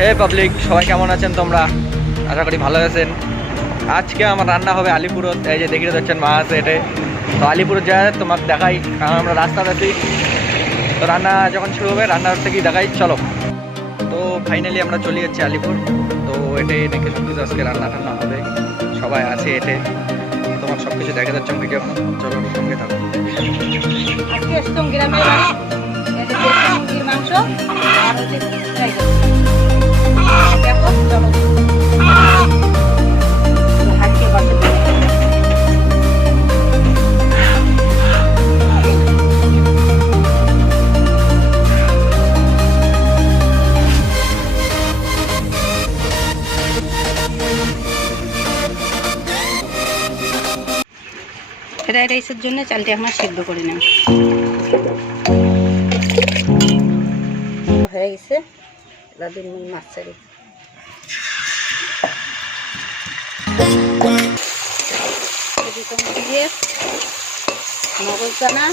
হে public, সবাই কেমন আছেন তোমরা? আশা করি ভালো আছেন। আজকে আমার রান্না হবে আলিপুরত। এই যে দেখিয়ে যাচ্ছেন মা আছে এটে। তো আলিপুরত যায় তোমাকে দেখাই, কারণ আমরা রাস্তাতে আছি। তো রান্না যখন শুরু হবে রান্নার থেকেই দেখাই, চলো। তো ফাইনালি আমরা চলে যাচ্ছি আলিপুর। তো এটে নাকি সব কিছু আজকে রান্না টান্না হবে, সবাই আছে এটে। তোমার সব কিছু দেখা যাচ্ছে ভিডিও, চলো সঙ্গে থাকো। আজকে এসলাম গ্রামের বাড়ি, এই যে দেশি মুরগির মাংস আর হচ্ছে ফ্রাই করব। দেখো চলো হাঁটিয়ে বসে ফ্রাইড রাইসের জন্য চালটি আমরা সেদ্ধ করে নেব। হয়ে গেছে, এবার দিন মাছ ছাড়ি। দিয়ে মগজদানা,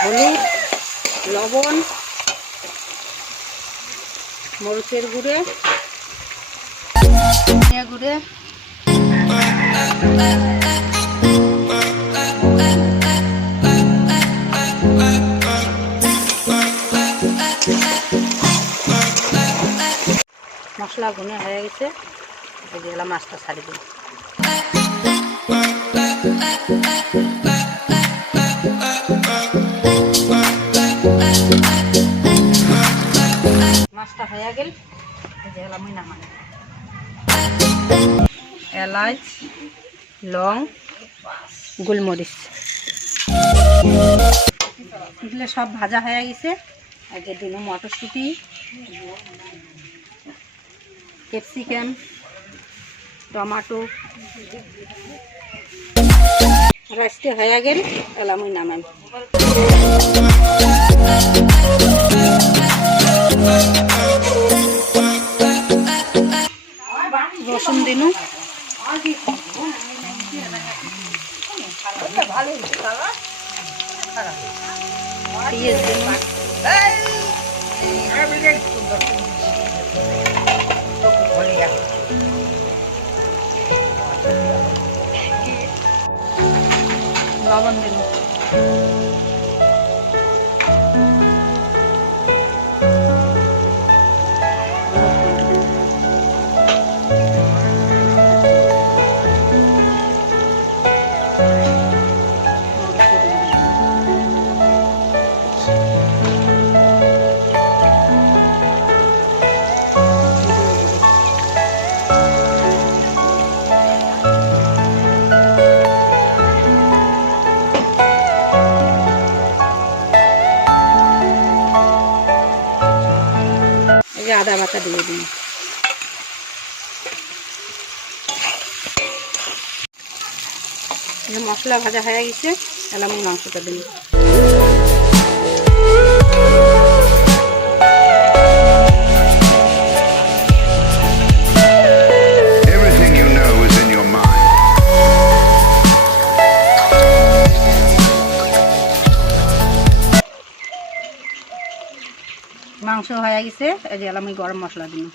হলুদ, লবণ, মরিচের গুঁড়ে, ধনিয়া গুঁড়ে, মশলা ভুনে হয়ে গেছে, এগুলো মাছটা ছাড়ি দিই। মাছটা হয়ে গেল, এগুলো মুই নামাই। এলাচ, লং, গোলমরিচ এগুলো সব ভাজা হয়ে গেছে। আগে দিন মটরশুঁটি, ক্যাপসিকাম, টমেটো, রাইসটা হয়ে গেল, এলা মুই নামাই। রসুন দিনু, পেঁয়াজ দিনু, লবণ দিনু, আদা বাটা দিয়ে দিন। মশলা ভাজা হয়ে গেছে, তাহলে আমি মাংসটা দিন। মাংস হয়ে গেছে, এই যে আমি গরম মশলা দিন।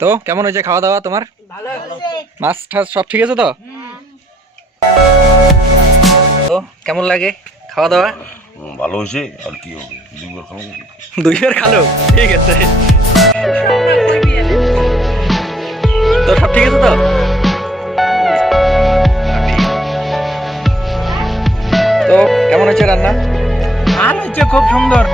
তো কেমন হয়েছে খাওয়া দাওয়া তোমার? মাছ ঠাস সব ঠিক আছে তো? তো কেমন লাগে খাওয়া দাওয়া? ভালো হয়েছে, আর কি হবে, দুইবার খাবো। দুইবার খালো, ঠিক আছে। তো সব ঠিক আছে তো? তো কেমন হয়েছে রান্না? ভালো হচ্ছে, খুব সুন্দর।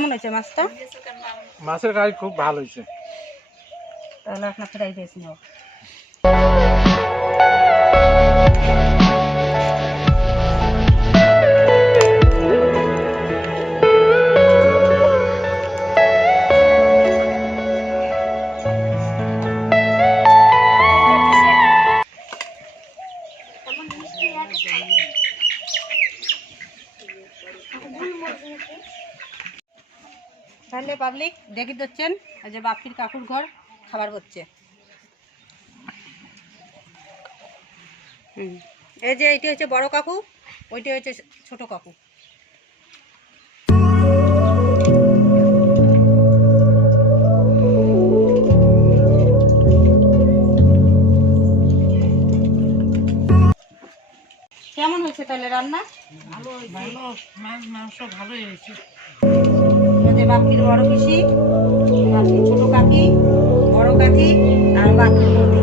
কেমন হয়েছে মাছটা? মাছের কাজ খুব ভালো হয়েছে। তাহলে আপনার ফ্রাইড রাইস নেব। তাহলে পাবলিক দেখি দিচ্ছেন যে বাপির কাকুর ঘর খাবার হচ্ছে। এই যে এটি হচ্ছে বড় কাকু, ওইটি হচ্ছে ছোট কাকু। কেমন হয়েছে তাহলে রান্না? ভালো, মাংস ভালোই হয়েছে। যে বাপির বড় পিসি, বাপির ছোট কাকি, বড় কাকি আর বাপির বৌদি।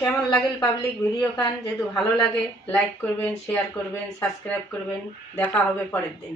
কেমন লাগেল পাবলিক ভিডিও খান? যেহেতু ভালো লাগে লাইক করবেন, শেয়ার করবেন, সাবস্ক্রাইব করবেন। দেখা হবে পরের দিন।